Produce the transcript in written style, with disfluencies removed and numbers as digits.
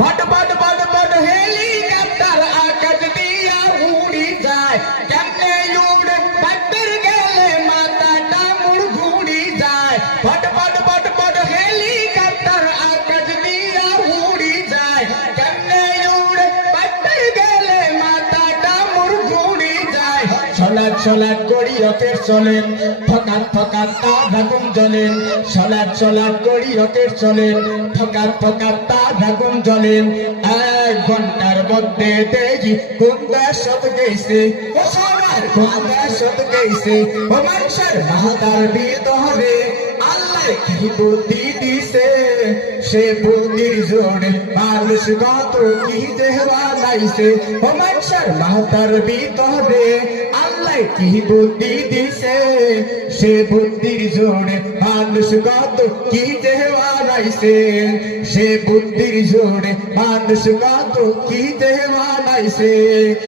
ভট ভট ভট ভট helicopter আকাশ দিয়া উড়ি যায়, কেমনে উড়ে বাটের গেলে মাথাটা মুড় ঘুরি যায়। ভট ভট ভট ভট হেলিকপ্টার আকাশ দিয়া উড়ি যায়, কেমনে উড়ে বাটের গেলে মাথাটা মুড় ঘুরি যায়। সলাট সলাট করি রকেট চলেন, ফকাত ফকাত তার আগুন জ্বলেন। সলাট সলাট করি রকেট চলেন, ফকাত ফকাত তার আগুন জ্বলেন। 1 ঘন্টার মধ্যে দেখি কোনটা সব গেছে, ও সোনার কোনটা সব গেছে। ও মানুষের মাথার ভিতরে আল্লাহ কি বুদ্ধি দিছে, সে বুদ্ধির জোরে মানুষ কত কি দেওয়া লাইছে। ও মানুষের মাথার ভিতরে আল্লাহ কি বুদ্ধি দিছে, সে বুদ্ধির জোরে মানুষ কত কি দেওয়া লাইছে। সে বুদ্ধির জোরে মানুষ কত কি দেওয়া লাইছে।